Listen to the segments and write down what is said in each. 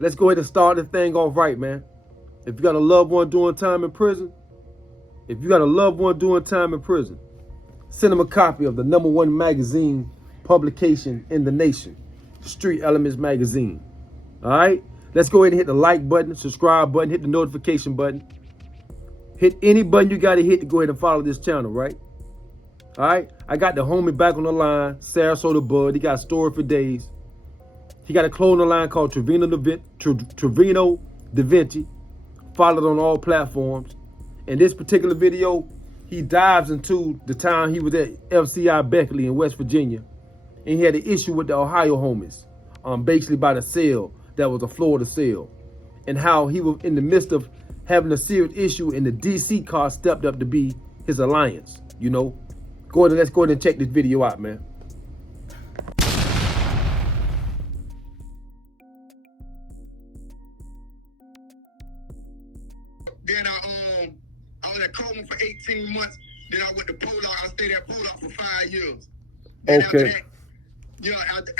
let's go ahead and start this thing off right, man. If you got a loved one doing time in prison, send them a copy of the #1 magazine publication in the nation, Street Elements Magazine. All right? Let's go ahead and hit the like button, subscribe button, hit the notification button. Hit any button you got to hit to go ahead and follow this channel, right? All right? I got the homie back on the line, Sarasota Bud. He got a story for days. He got a clothing line called Trevino da Vinci. Followed on all platforms. In this particular video, he dives into the time he was at FCI Beckley in West Virginia. And he had an issue with the Ohio homies, basically by the cell that was a Florida cell. And how he was in the midst of having a serious issue, and the DC car stepped up to be his alliance, you know. Let's go ahead and check this video out, man. Then I was at Coleman for 18 months. Then I went to Polar. I stayed at Polar for 5 years. Then Okay.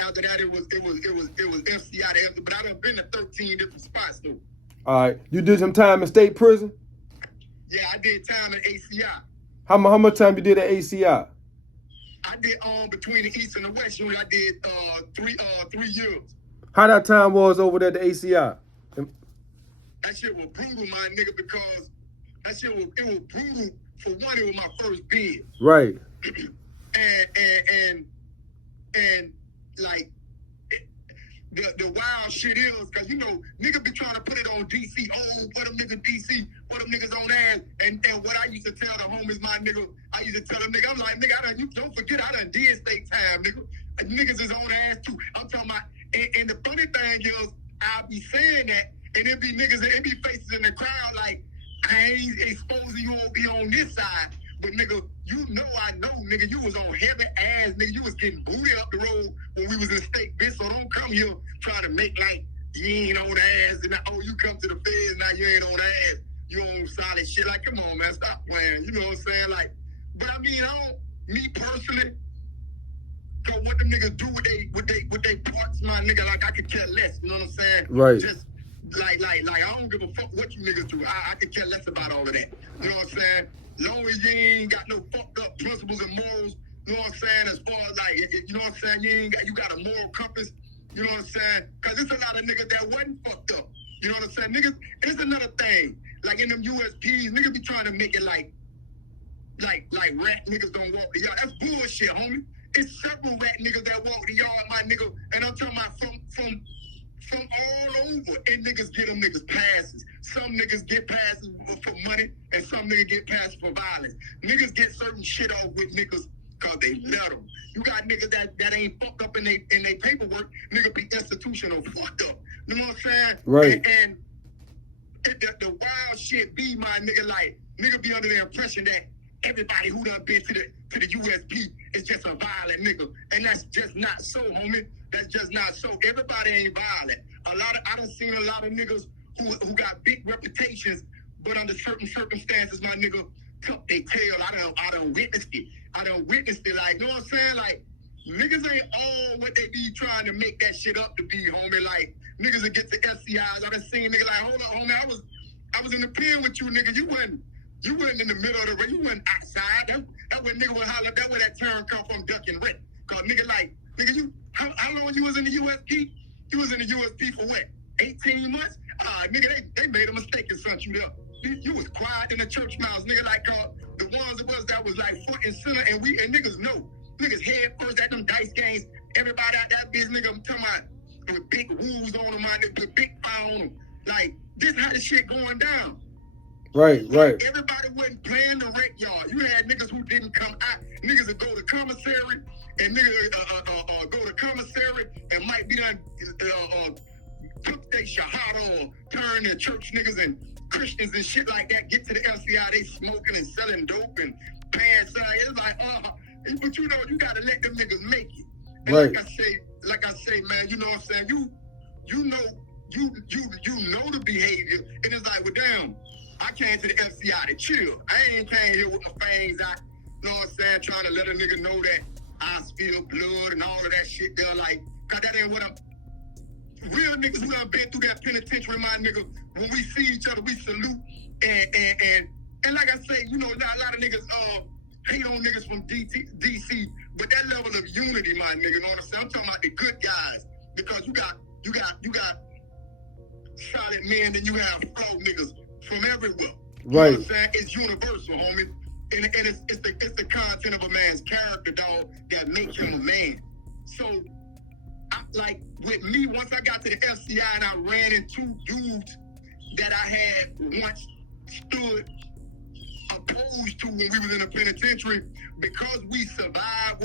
After that, it was FCI. But I done been to 13 different spots though. All right. You did some time in state prison? Yeah, I did time in ACI. How much time you did at ACI? I did between the East and the West unit. I did 3 years. How that time was over there at the ACI? That shit was brutal, my nigga, because that shit was brutal. For one, it was my first bid. Right. and like the wild shit is, cause you know niggas be trying to put it on DC. Oh, what them niggas DC, what them niggas on ass, and what I used to tell the homies, my nigga, I used to tell them, nigga, I'm like, nigga, you don't forget I done did state time, nigga. Niggas is on ass too. I'm talking about, and the funny thing is, I be saying that, and it be niggas, it be faces in the crowd like, I ain't exposing you over here on this side. But nigga, you know I know, nigga, you was on heavy ass, nigga. You was getting booty up the road when we was in state, bitch. So don't come here trying to make like you ain't on ass and you come to the feds now you ain't on ass. You on solid shit. Like, come on, man, stop playing. You know what I'm saying? Like, but I mean, me personally, cause what them niggas do with they parts, my nigga, like I could care less. You know what I'm saying? Right. Just like I don't give a fuck what you niggas do. I could care less about all of that. You know what I'm saying? Long as you ain't got no fucked up principles and morals, you know what I'm saying? As far as like, you know what I'm saying? You got a moral compass, you know what I'm saying? Cause there's a lot of niggas that wasn't fucked up. You know what I'm saying? Niggas, it's another thing. Like in them USPs, niggas be trying to make it like rat niggas don't walk the yard. That's bullshit, homie. It's several rat niggas that walk the yard, my nigga. And I'm talking about from all over, and niggas get them niggas passes. Some niggas get passes for money, and some niggas get passes for violence. Niggas get certain shit off with niggas because they let them. You got niggas that ain't fucked up in they paperwork. Nigga be institutional fucked up. You know what I'm saying? Right. And the wild shit be, my nigga, like, nigga be under the impression that everybody who done been to the USP is just a violent nigga. And that's just not so, homie. That's just not so. Everybody ain't violent. I done seen a lot of niggas who got big reputations, but under certain circumstances, my nigga, tuck their tail. I done witnessed it. Like, you know what I'm saying? Like, niggas ain't all what they be trying to make that shit up to be, homie. Like, niggas that get to FCIs, I done seen niggas like, hold up, homie, I was in the pen with you, nigga. You wasn't in the middle of the road. You wasn't outside. That when nigga would holler, that where that term come from, duck and rent. Cause nigga, you, how long you was in the USP? You was in the USP for what? 18 months? Nigga, they made a mistake and sent you there. You was quiet in the church mouse, nigga, like the ones of us that was like front and center, and niggas know. Niggas head first at them dice games. Everybody out that bitch, nigga, I'm talking about with big woos on them, my nigga, with big fire on them. Like, this how the shit going down. Right. Everybody wasn't playing the wreck yard. You had niggas who didn't come out. Niggas that go to commissary, and niggas go to commissary and might be done took their shahada or turn their church niggas and Christians and shit like that, get to the FCI, they smoking and selling dope and paying side. It's like, but you know, you gotta let them niggas make it. And Right. Like I say, man, you know what I'm saying? You know the behavior, and it's like, well, damn, I came to the FCI to chill. I ain't came here with my fangs out, you know what I'm saying, trying to let a nigga know that I spill blood and all of that shit. They're like, cause that ain't what real niggas who done been through that penitentiary, my nigga, when we see each other, we salute. And like I say, you know, a lot of niggas hate on niggas from DC, but that level of unity, my nigga, you know what I'm saying? I'm talking about the good guys, because you got solid men, and you have flawed niggas from everywhere. Right. You know what I'm saying? It's universal, homie. And it's the content of a man's character, dog, that makes him a man. So, like with me, once I got to the FCI and I ran into dudes that I had once stood opposed to when we was in the penitentiary, because we survived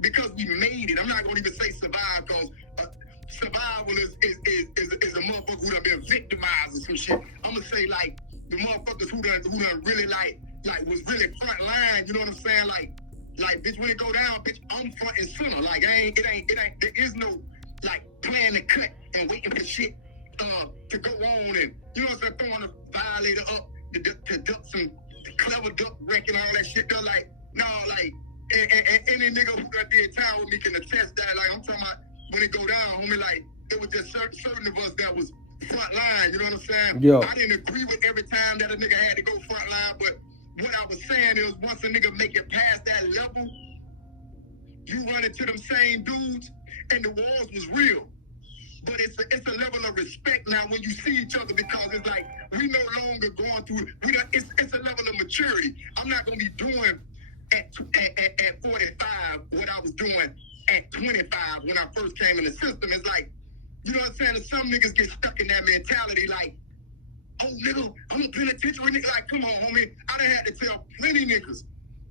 because we made it. I'm not gonna even say survive, because survival is a motherfucker who done been victimized or some shit. I'm gonna say like the motherfuckers who done really like was really front line. You know what I'm saying? Like bitch, when it go down, bitch, I'm front and center. Like it ain't. There is no like playing the cut and waiting for shit to go on, and you know what I'm saying, throwing the violator up to duck some clever duck wreck and all that shit. They're like, no, like and any nigga who done did time with me can attest that. Like I'm talking about when it go down, homie. Like it was just certain of us that was front line. You know what I'm saying? Yo. I didn't agree with every time that a nigga had to go front line, but what I was saying is, once a nigga make it past that level, you run into them same dudes, and the wars was real. But it's a level of respect now when you see each other, because it's like we no longer going through. It's a level of maturity. I'm not gonna be doing at 45 what I was doing at 25 when I first came in the system. It's like, you know what I'm saying? Some niggas get stuck in that mentality, like, oh, nigga, I'm a penitentiary nigga. Like, come on, homie. I done had to tell plenty niggas,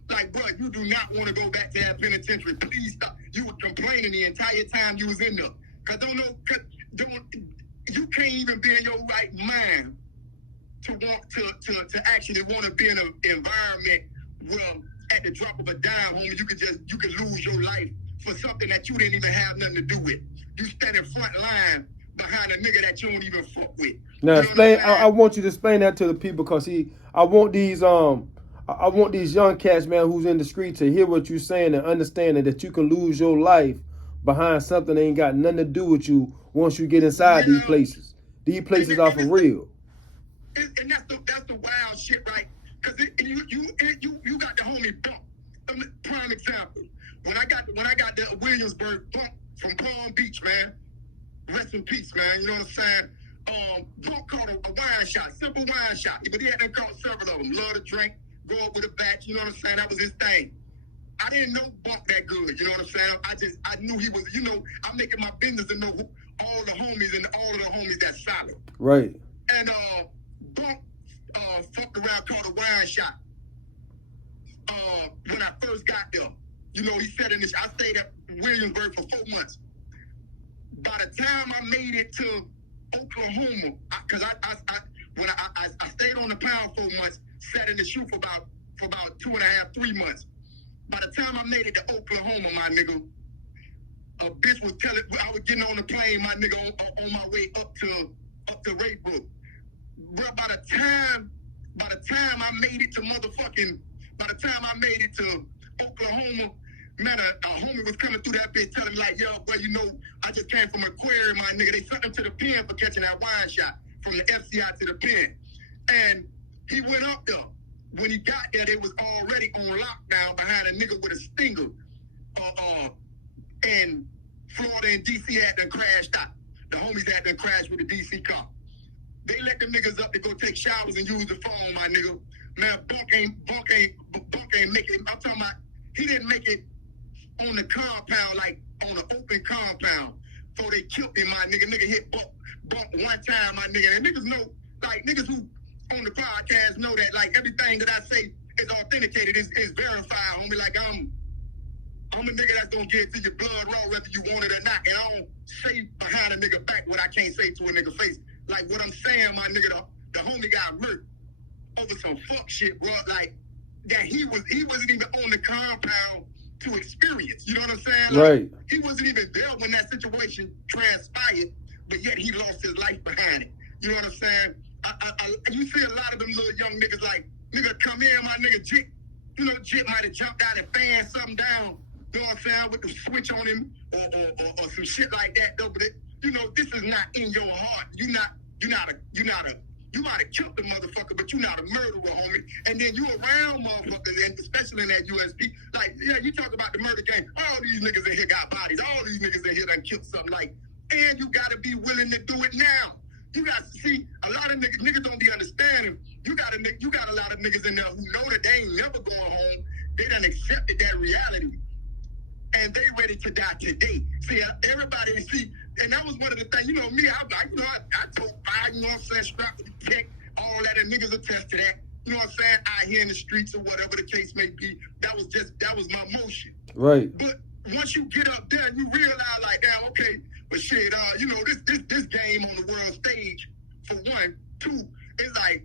like, bro, you do not want to go back to that penitentiary. Please stop. You were complaining the entire time you was in there. You can't even be in your right mind to want to actually want to be in an environment where at the drop of a dime, homie, you can lose your life for something that you didn't even have nothing to do with. You stand in front line behind a nigga that you don't even fuck with. Now, you know explain. I want you to explain that to the people, because I want these young cats, man, who's in the street, to hear what you're saying and understand that you can lose your life behind something that ain't got nothing to do with you once you get inside these places. These places are for real. And that's the wild shit, right? Because you got the homie Bump. Prime example. When I got the Williamsburg Bump from Palm Beach, man. Rest in peace, man. You know what I'm saying? Bump caught a wine shot, simple wine shot. But he had to caught several of them. Love to drink, go up with a batch. You know what I'm saying? That was his thing. I didn't know Bump that good. You know what I'm saying? I knew he was. You know, I'm making my business to know all the homies and all of the homies that's solid. Right. And Bump fucked around, caught a wine shot. When I first got there, you know, he said in this. I stayed at Williamsburg for 4 months. By the time I made it to Oklahoma, because I stayed on the pound 4 months, sat in the shoe for about 2.5, 3 months. By the time I made it to Oklahoma, my nigga, a bitch was telling. I was getting on the plane, my nigga, on my way up to Raybrook. Bro, by the time I made it to Oklahoma, man, a homie was coming through that bitch telling me like, yo, well, you know, I just came from Aquarium, my nigga. They sent him to the pen for catching that wine shot from the FCI to the pen. And he went up there. When he got there, they was already on lockdown behind a nigga with a stinger. And Florida and DC had done crashed out. The homies had done crashed with the DC car. They let them niggas up to go take showers and use the phone, my nigga. Man, Bunk ain't make it. I'm talking about, he didn't make it on the compound, like on an open compound. So they killed him, my nigga. Nigga hit Bunk one time, my nigga. And niggas know, like niggas who on the podcast know that like everything that I say is authenticated, is verified, homie. Like I'm a nigga that's gonna get to your blood raw whether you want it or not. And I don't say behind a nigga back what I can't say to a nigga face. Like what I'm saying, my nigga, the homie got murked over some fuck shit, bro. Like that he wasn't even on the compound to experience. You know what I'm saying? Like, right. He wasn't even there when that situation transpired, but yet he lost his life behind it. You know what I'm saying? You see a lot of them little young niggas like, nigga come in, my nigga Jit, you know, Jit might have jumped out and fanned something down, you know what I'm saying, with the switch on him or some shit like that, though. But you know, this is not in your heart. You might have killed the motherfucker, but you're not a murderer, homie. And then you around motherfuckers, and especially in that USP. Like, yeah, you talk about the murder game. All these niggas in here got bodies. All these niggas in here done killed something. Like, and you gotta be willing to do it now. You got to see a lot of niggas don't be understanding. You got a lot of niggas in there who know that they ain't never going home. They done accepted that reality, and they ready to die today. See, everybody see, and that was one of the things. You know me, I told fire. You know what I'm saying? Strapped with the tech, all that, and niggas attest to that. You know what I'm saying? Out here in the streets or whatever the case may be. That was my motion. Right. But once you get up there, you realize like, damn, okay, but shit, you know, this game on the world stage, for one. Two, it's like,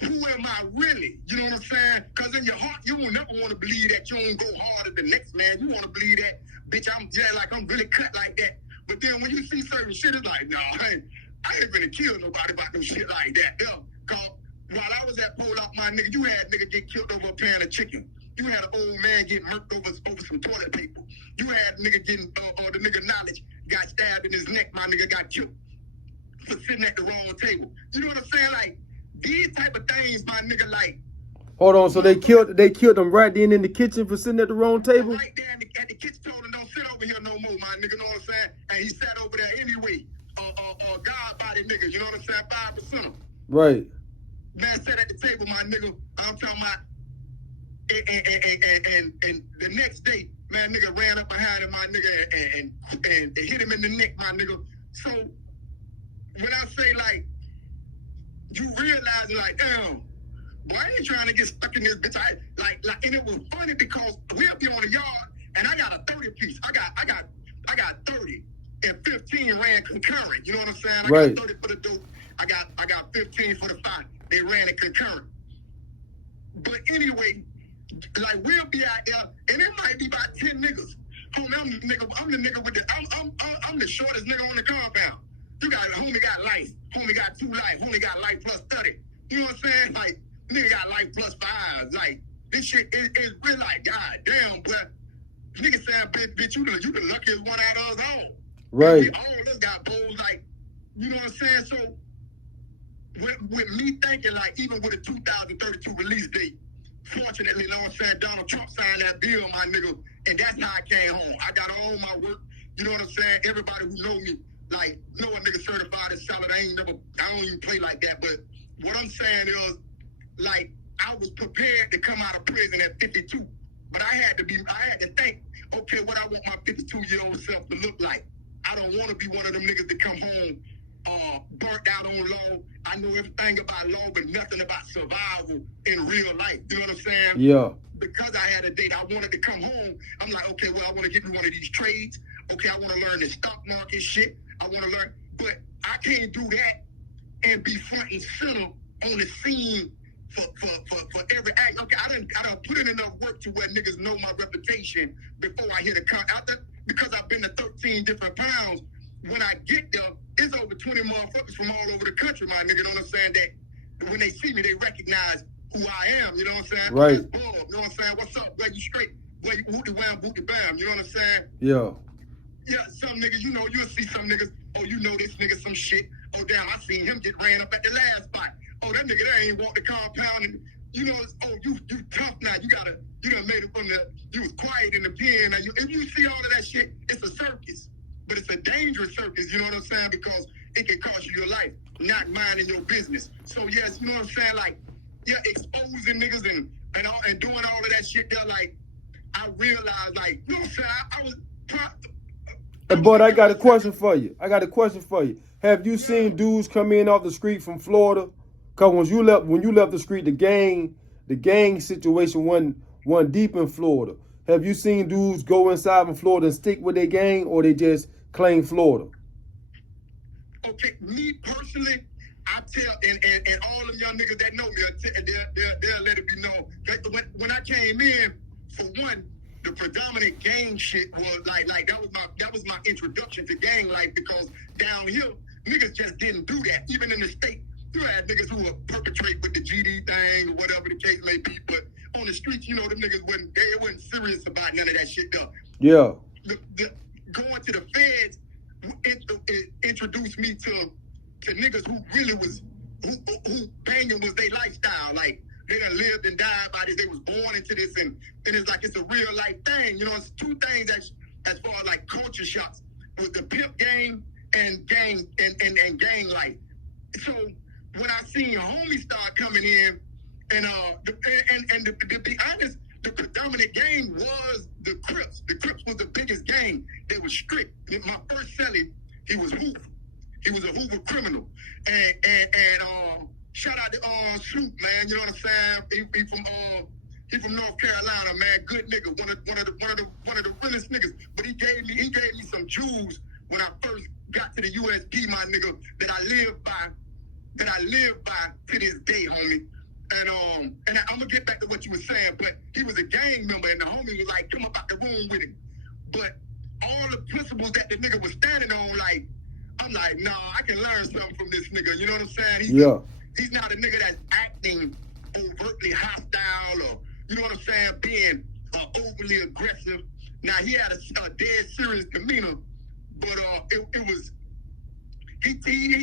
who am I really? You know what I'm saying? Because in your heart, you will never want to believe that you don't go harder than the next man. You want to believe that, bitch, I'm really cut like that. But then when you see certain shit, it's like, no, I ain't gonna kill nobody about no shit like that. Yeah. Cause while I was at Pole Out, my nigga, you had nigga get killed over a pan of chicken. You had an old man get murked over some toilet paper. You had nigga getting, or the nigga knowledge got stabbed in his neck. My nigga got killed for sitting at the wrong table. You know what I'm saying? Like, these type of things, my nigga, like. Hold on, so they killed him right then in the kitchen for sitting at the wrong table? Right there at the kitchen, told him, don't sit over here no more, my nigga, know what I'm saying? And he sat over there anyway. God body niggas, you know what I'm saying? 5%. Right. Man sat at the table, my nigga. I'm talking about, and the next day, man, nigga ran up behind him, my nigga, and hit him in the neck, my nigga. So when I say like, you realize like, damn, boy, I ain't trying to get stuck in this bitch. And it was funny because we'll be on the yard, and I got a 30 piece. I got 30, and 15 ran concurrent. You know what I'm saying? I right. got 30 for the dope. I got 15 for the fight. They ran it concurrent. But anyway, like we'll be out there, and it might be about 10 niggas. Homie, I'm the nigga with I'm the shortest nigga on the compound. You got homie got life, homie got 2 life, homie got life plus 30. You know what I'm saying? Like nigga got life plus 5. Like this shit is really like, god damn, but nigga saying, bitch, you the luckiest one out of us all. Right. All of us got bowls, like, you know what I'm saying? So with me thinking like, even with a 2032 release date, fortunately, you know what I'm saying, Donald Trump signed that bill, my nigga, and that's how I came home. I got all my work, you know what I'm saying? Everybody who know me, like, know a nigga certified as solid. I don't even play like that, but what I'm saying is, like, I was prepared to come out of prison at 52, but I had to think, okay, what I want my 52-year-old self to look like. I don't want to be one of them niggas that come home burnt out on law. I know everything about law, but nothing about survival in real life. You know what I'm saying? Yeah. Because I had a date, I wanted to come home. I'm like, okay, well, I want to get me one of these trades. Okay, I want to learn the stock market shit. I want to learn, but I can't do that and be front and center on the scene for every act. Okay, I done put in enough work to where niggas know my reputation before I hit a car out there, because I've been to 13 different pounds. When I get there, it's over 20 motherfuckers from all over the country, my nigga. You know what I'm saying? That when they see me, they recognize who I am. You know what I'm saying? Right. You know what I'm saying? What's up? Where you straight? Where you booty wham, booty bam? You know what I'm saying? Yeah. Yeah, some niggas, you know, you'll see some niggas, oh, you know this nigga some shit. Oh, damn, I seen him get ran up at the last spot. Oh, that nigga there ain't walked the compound. And, you know, oh, you tough now. You done made it from you was quiet in the pen. If you see all of that shit, it's a circus. But it's a dangerous circus, you know what I'm saying? Because it can cost you your life, not minding your business. So, yes, you know what I'm saying? Like, yeah, exposing niggas and doing all of that shit there, like, I realized, like, you know what I'm saying? I was... Hey, but I got a question for you. Have you seen dudes come in off the street from Florida? Cause when you left the street, the gang situation wasn't deep in Florida. Have you seen dudes go inside from Florida and stick with their gang, or they just claim Florida? Okay, me personally, I tell, and all them young niggas that know me, they'll let it be known. When I came in, for one, the predominant gang shit was like that was my introduction to gang life, because down here, niggas just didn't do that. Even in the state, you had niggas who would perpetrate with the GD thing or whatever the case may be, but on the streets, you know, them niggas wasn't serious about none of that shit though. Yeah. Going to the feds, it introduced me to niggas who really was who banging was their lifestyle. Like they done lived and died by this. They was born into this, and it's like it's a real life thing. You know, it's two things that as far as like culture shocks was the pimp game and gang and gang life. So when I seen homies start coming in, and to be honest, the predominant gang was the Crips. The Crips was the biggest gang. They were strict. My first cellie, he was Hoover. He was a Hoover criminal. And shout out to Snoop, man. You know what I'm saying? He from North Carolina, man. Good nigga. One of the realest niggas. But he gave me some jewels when I first got to the USP, my nigga, that I live by to this day, homie. And I'm gonna get back to what you were saying, but he was a gang member, and the homie was like, come up out the room with him. But all the principles that the nigga was standing on, like, I'm like, nah, I can learn something from this nigga. You know what I'm saying? He's not a nigga that's acting overtly hostile or, you know what I'm saying, being overly aggressive. Now, he had a dead serious demeanor, but it was, he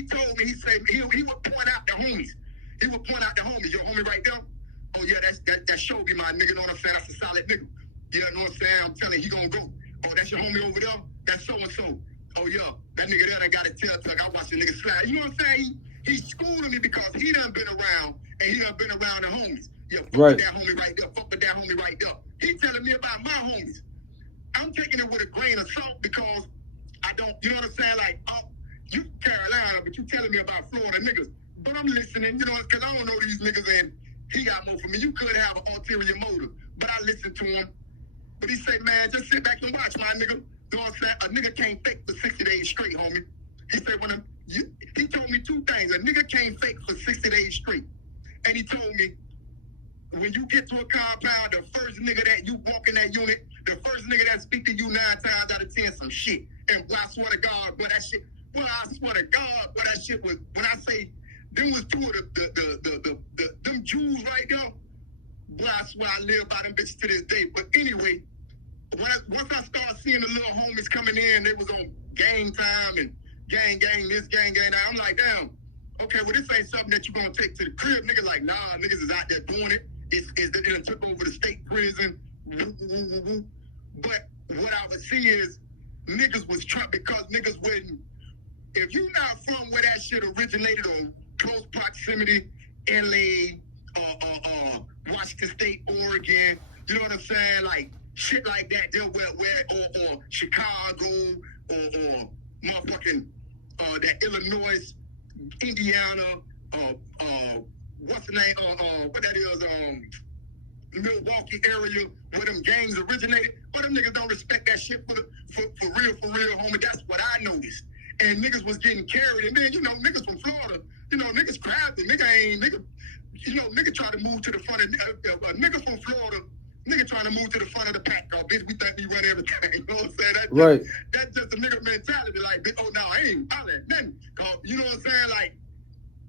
told me, he said, he would point out the homies. He would point out the homies. Your homie right there? Oh, yeah, that's Shobi, my nigga. You know what I'm saying? That's a solid nigga. You know what I'm saying? I'm telling you, he gonna go. Oh, that's your homie over there? That's so-and-so. Oh, yeah, that nigga there done got a tail tuck. I watched the nigga slide. You know what I'm saying? He's schooling me because he done been around, and he done been around the homies. Yeah, fuck with that homie right there. Fuck with that homie right there. He telling me about my homies. I'm taking it with a grain of salt because I don't, you know what I'm saying? Like, oh, you Carolina, but you telling me about Florida niggas. But I'm listening, you know, because I don't know these niggas, and he got more for me. You could have an ulterior motive, but I listened to him. But he said, man, just sit back and watch, my nigga. You know what I'm saying? A nigga can't fake for 60 days straight, homie. He said, he told me two things. A nigga can't fake for 60 days straight. And he told me, when you get to a compound, the first nigga that you walk in that unit, the first nigga that speak to you 9 times out of 10 some shit. And boy, I swear to God, but that shit, boy, I swear to God, but that shit was, when I say, them was two of them Jews right there. Boy, I swear I live by them bitches to this day. But anyway, once I started seeing the little homies coming in, they was on gang time and gang this, gang that. I'm like, damn, okay, well, this ain't something that you gonna take to the crib. Niggas like, nah, niggas is out there doing it. They done took over the state prison. But what I would see is niggas was trapped because niggas wouldn't, if you not from where that shit originated or close proximity, LA, Washington State, Oregon, you know what I'm saying? Like shit like that, or Chicago, or motherfucking that Illinois, Indiana, what's the name? What that is? Milwaukee area where them gangs originated. But them niggas don't respect that shit for real, homie. That's what I noticed. And niggas was getting carried. And then, you know, niggas from Florida, you know, niggas crafty. Nigga try to move to the front of a nigga from Florida. Nigga trying to move to the front of the pack. Oh, bitch, we think we run everything. You know what I'm saying? That's just a nigga mentality. Like, oh, no, I ain't hollering nothing. You know what I'm saying? Like,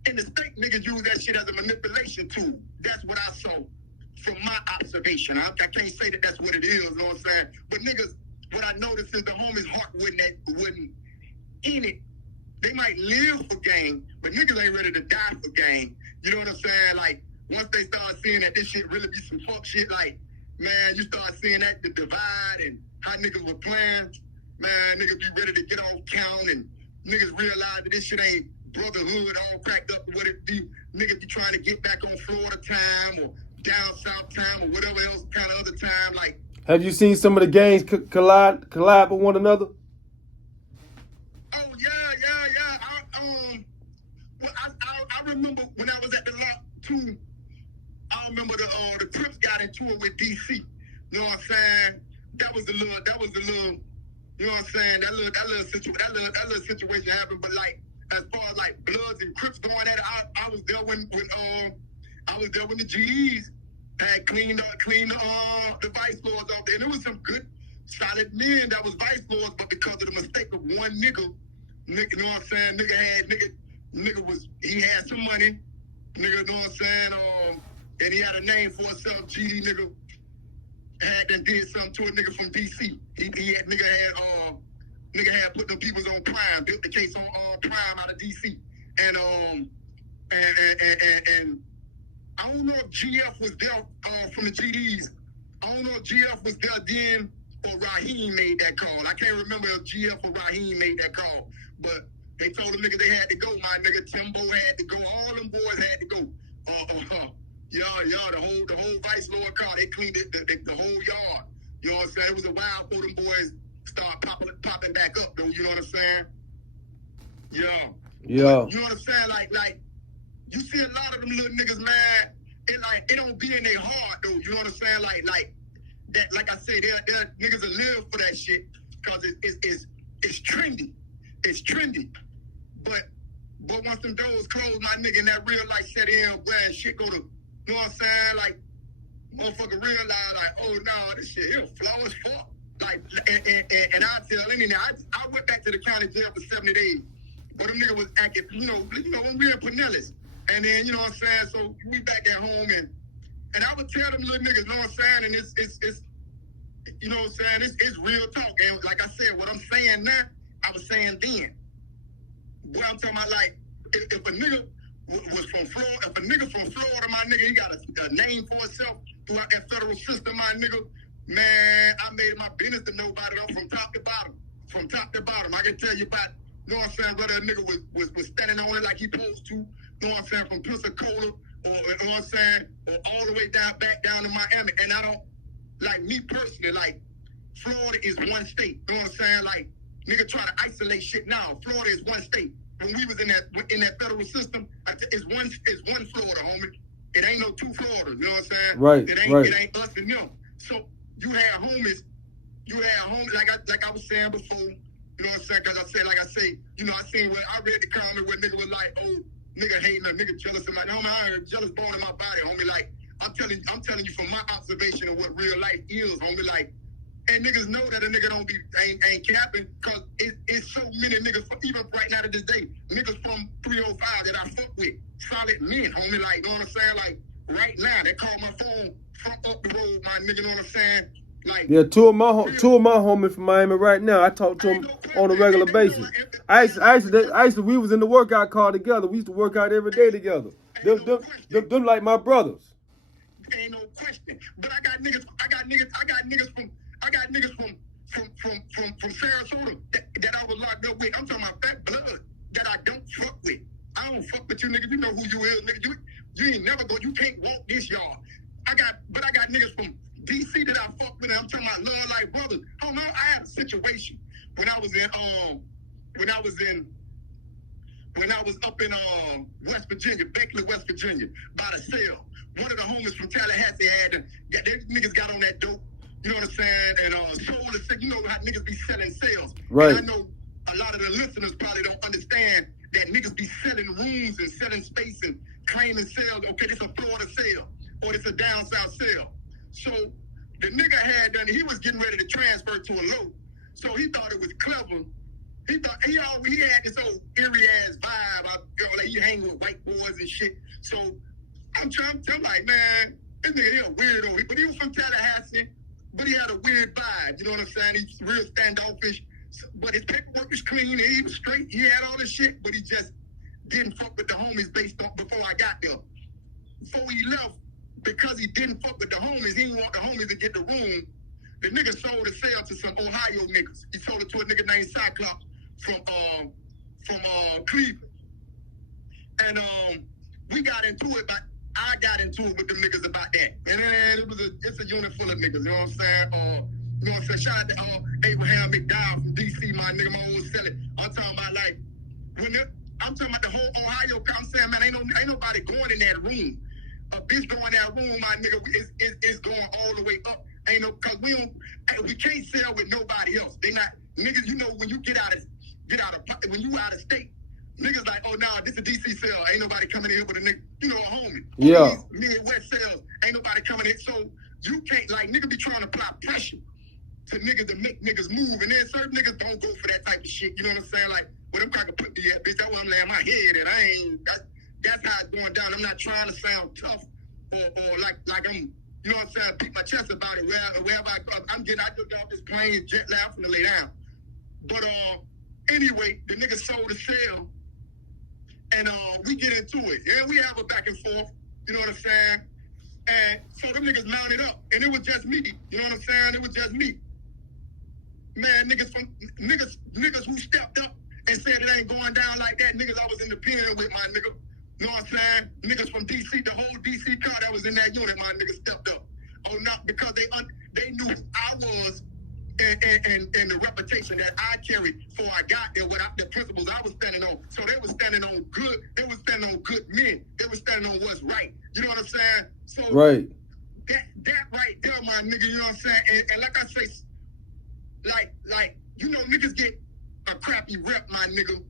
in the state, niggas use that shit as a manipulation tool. That's what I saw from my observation. I can't say that that's what it is, you know what I'm saying? But niggas, what I noticed is the homies' heart wasn't in it. They might live for game, but niggas ain't ready to die for game. You know what I'm saying? Like, once they start seeing that this shit really be some fuck shit, like, man, you start seeing that, the divide and how niggas were playing, man, niggas be ready to get on count and niggas realize that this shit ain't brotherhood all cracked up or what it be. Niggas be trying to get back on Florida time or down south time or whatever else kind of other time. Like, have you seen some of the gangs collide with one another? Oh yeah. I remember when I was at the lot too. I remember the Crips got into it with DC. You know what I'm saying? That was the little. You know what I'm saying? That little situation happened. But like, as far as like Bloods and Crips going at it, I was there when the GDs had cleaned the vice lords off there. And there was some good, solid men that was vice lords, but because of the mistake of one nigga, you know what I'm saying? He had some money, nigga, you know what I'm saying? And he had a name for himself, GD nigga. Had done did something to a nigga from DC. Nigga had Nigga had put them peoples on Prime, built the case on Prime out of DC. And I don't know if GF was there from the GDs. I don't know if GF was there then or Raheem made that call. I can't remember if GF or Raheem made that call. But they told them niggas they had to go. My nigga Timbo had to go. All them boys had to go. The whole Vice Lord car, they cleaned it, the whole yard. You know what I'm saying? It was a while for them boys start popping back up, though. You know what I'm saying? Yeah. Yeah. You know what I'm saying? Like you see a lot of them little niggas, man. It don't be in their heart, though. You know what I'm saying? Like I said, there niggas that live for that shit because it's trendy. It's trendy. But once them doors close, my nigga, and that real life set in, where shit go to, you know what I'm saying? Like, motherfucker realize, like, oh, no, this shit here flow as fuck. Like, and I tell any nigga, I went back to the county jail for 70 days. But them nigga was acting, you know, when we in Pinellas. And then, you know what I'm saying? So we back at home, and I would tell them little niggas, you know what I'm saying? And it's you know what I'm saying? It's real talk. And like I said, what I'm saying now, I was saying then. Boy, I'm talking about, like, if a nigga was from Florida, if a nigga from Florida, my nigga, he got a name for himself throughout that federal system, my nigga. Man, I made it my business to know about it from top to bottom. From top to bottom. I can tell you about, you know what I'm saying, whether a nigga was standing on it like he supposed to, you know what I'm saying, from Pensacola, or you know what I'm saying, or all the way back down to Miami. And I don't, like, me personally, like, Florida is one state. You know what I'm saying? Like, nigga try to isolate shit now. Florida is one state. When we was in that federal system, it's one Florida, homie. It ain't no two Floridas. You know what I'm saying? Right. It ain't us and them. So you had homies, like I was saying before. You know what I'm saying? Because I say, you know, I read the comment where nigga was like, oh, nigga hating, a nigga jealous. I'm like, no, man, I ain't jealous born in my body, homie. Like, I'm telling you from my observation of what real life is, homie. Like, and niggas know that a nigga ain't capping, because it's so many niggas, even right now to this day, niggas from 305 that I fuck with, solid men, homie. Like, you know what I'm saying? Like, right now, they call my phone from up the road, my nigga, you know what I'm saying? Like, yeah, two of my homies from Miami right now. I talk to them on a regular basis. We was in the workout car together. We used to work out every day together. Them like my brothers. Ain't no question. But I got niggas from Sarasota that I was locked up with. I'm talking about fat blood that I don't fuck with. I don't fuck with you, nigga. You know who you is, nigga. You ain't never you can't walk this yard. I got niggas from DC that I fuck with, and I'm talking about love like brothers. Oh no, I had a situation when I was up in West Virginia, Beckley, West Virginia, by the cell. One of the homies from Tallahassee they niggas got on that dope, you know what I'm saying, and sold the sick. You know how niggas be selling sales. Right. And I know a lot of the listeners probably don't understand that niggas be selling rooms and selling space and claiming sales. Okay, this a Florida sale, or this a down south sale. So the nigga he was getting ready to transfer to a low. So he thought it was clever. He had this old eerie ass vibe. Like he hang with white boys and shit. So I'm like, man, this nigga, he a weirdo. But he was from Tallahassee, but he had a weird vibe. You know what I'm saying? He's real standoffish. But his paperwork was clean, and he was straight. He had all this shit, but he just didn't fuck with the homies based on before I got there. Before he left, because he didn't fuck with the homies, he didn't want the homies to get the room. The nigga sold the sale to some Ohio niggas. He sold it to a nigga named Cyclops from Cleveland. And we got into it, but I got into it with them niggas about that. And then it's a unit full of niggas, you know what I'm saying? You know what I'm saying? Shout out to Abraham McDowell from DC, my nigga, my old seller. I'm talking about, like, I'm talking about the whole Ohio. I'm saying, man, ain't nobody going in that room. A bitch going in that room, my nigga, is going all the way up. Ain't no, cause we can't sell with nobody else. They not niggas. You know, when you get out of when you out of state, niggas like, oh nah, this a DC sale. Ain't nobody coming in here with a nigga, you know, a homie. Yeah. Midwest sales, ain't nobody coming in. So you can't, like, niggas be trying to apply pressure to niggas to make niggas move, and then certain niggas don't go for that type of shit. You know what I'm saying? Like, well, them cracker put me at, bitch, that's why I'm laying my head, and that's how it's going down. I'm not trying to sound tough or like I'm, you know what I'm saying, beat my chest about it. Wherever I go, I just got off this plane, jet lag, finna lay down. But anyway, the nigga sold the cell, and we get into it. Yeah, we have a back and forth. You know what I'm saying? And so them niggas mounted up, and it was just me. You know what I'm saying? It was just me. Man, niggas who stepped up and said it ain't going down like that. Niggas I was in the pen with, my nigga. You know what I'm saying? Niggas from DC, the whole DC car that was in that unit, my niggas stepped up. Oh, not because they knew who I was and the reputation that I carried before I got there, without the principles I was standing on. So they were standing on good. They were standing on good men. They were standing on what's right. You know what I'm saying? So right. That right there, my nigga. You know what I'm saying? And like I say, like you know, niggas get a crappy rep, my nigga.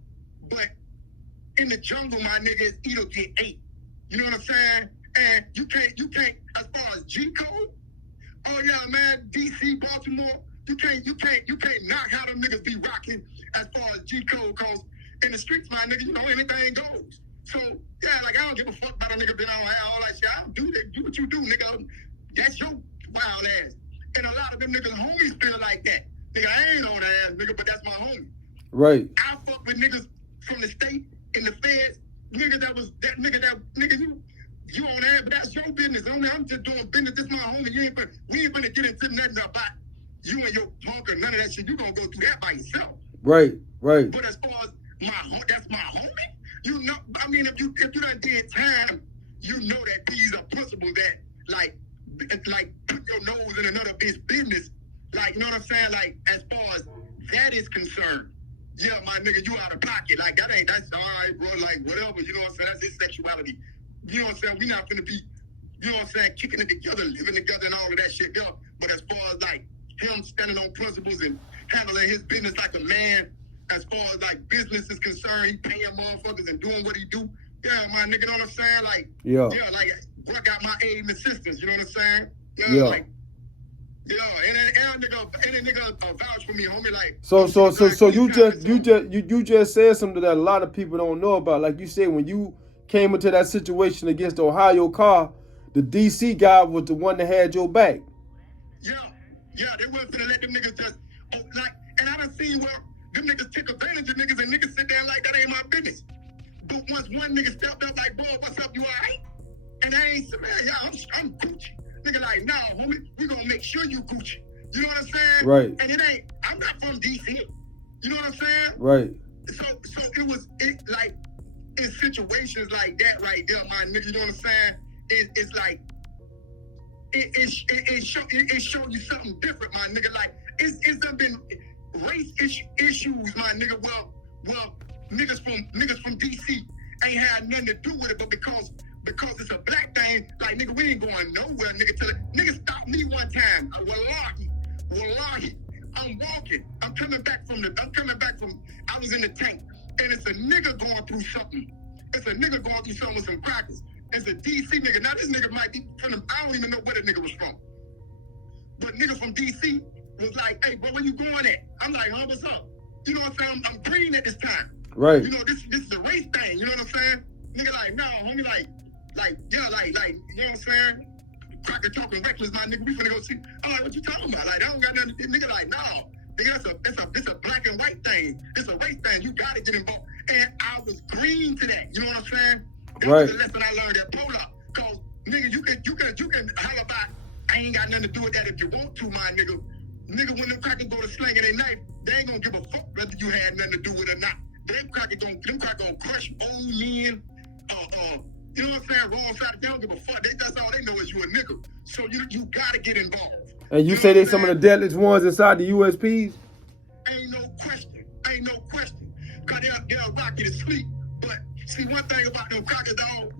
But in the jungle, my nigga, is eat or get ate. You know what I'm saying? And you can't, as far as G code. Oh yeah, man, DC, Baltimore. You can't knock how them niggas be rocking as far as G code, cause in the streets, my nigga, you know, anything goes. So yeah, like I don't give a fuck about a nigga been on all that shit. I don't do that. Do what you do, nigga. That's your wild ass. And a lot of them niggas homies feel like that. Nigga, I ain't on that ass, nigga, but that's my homie. Right. I fuck with niggas from the state in the feds. Nigga, you on that, but that's your business. I'm just doing business. This my homie. We ain't gonna get into nothing about you and your punk or none of that shit. You gonna go through that by yourself. Right. But as far as that's my homie. You know, I mean, if you done did time, you know that these are principles that like put your nose in another bitch business. Like, you know what I'm saying? Like, as far as that is concerned, yeah, my nigga, you out of pocket. Like, that's all right, bro. Like, whatever, you know what I'm saying? That's his sexuality. You know what I'm saying? We not finna be, you know what I'm saying, kicking it together, living together and all of that shit, yeah. But as far as, like, him standing on principles and handling his business like a man, as far as, like, business is concerned, he paying motherfuckers and doing what he do, yeah, my nigga, know what I'm saying? Like, yeah, like, bro, got my aid and assistance, you know what I'm saying? Yeah. Like, yeah, and a nigga vouch for me, homie. Like, so you just said something that a lot of people don't know about. Like you said, when you came into that situation against the Ohio car, the DC guy was the one that had your back. Yeah, they wasn't gonna let them niggas just like. And I done seen where them niggas take advantage of niggas and niggas sit there like that ain't my business. But once one nigga stepped up like, boy, what's up, you alright? And I ain't man, yeah, I'm Gucci. Nigga like, nah, homie, we gonna make sure you Gucci. You know what I'm saying? Right. And I'm not from DC. You know what I'm saying? Right. So it like, in situations like that right there, my nigga, you know what I'm saying? It's like, it show you something different, my nigga. Like, it's done been race issues, my nigga. Well, niggas from DC ain't had nothing to do with it, but because it's a black thing, like, nigga, we ain't going nowhere, nigga. Nigga stopped me one time. Wallahi. I'm walking. I'm coming back from I was in the tank. And it's a nigga going through something. It's a nigga going through something with some crackers. It's a DC nigga. Now, this nigga might be from I don't even know where the nigga was from. But nigga from DC was like, hey, bro, where you going at? I'm like, huh, what's up? You know what I'm saying? I'm green at this time. Right. You know, this is a race thing. You know what I'm saying? Nigga like, no, homie, like, yeah, like, you know what I'm saying? Cracker talking reckless, my nigga. We finna go see. I'm like, what you talking about? Like, I don't got nothing to do. Nigga like, no. Nigga, it's a black and white thing. It's a race thing. You gotta get involved. And I was green to that. You know what I'm saying? That was the lesson I learned at Polar. Cause nigga, you can holler about, I ain't got nothing to do with that if you want to, my nigga. Nigga, when them crackers go to slinging their knife, they ain't gonna give a fuck whether you had nothing to do with it or not. Them crackers gonna crush old men, you know what I'm saying, wrong side, they don't give a fuck. That's all they know is you a nigga. So you gotta get involved. And you say they some of the deadliest ones inside the USPs? Ain't no question. Cause they'll rock you to sleep. But see, one thing about them crackers, dog,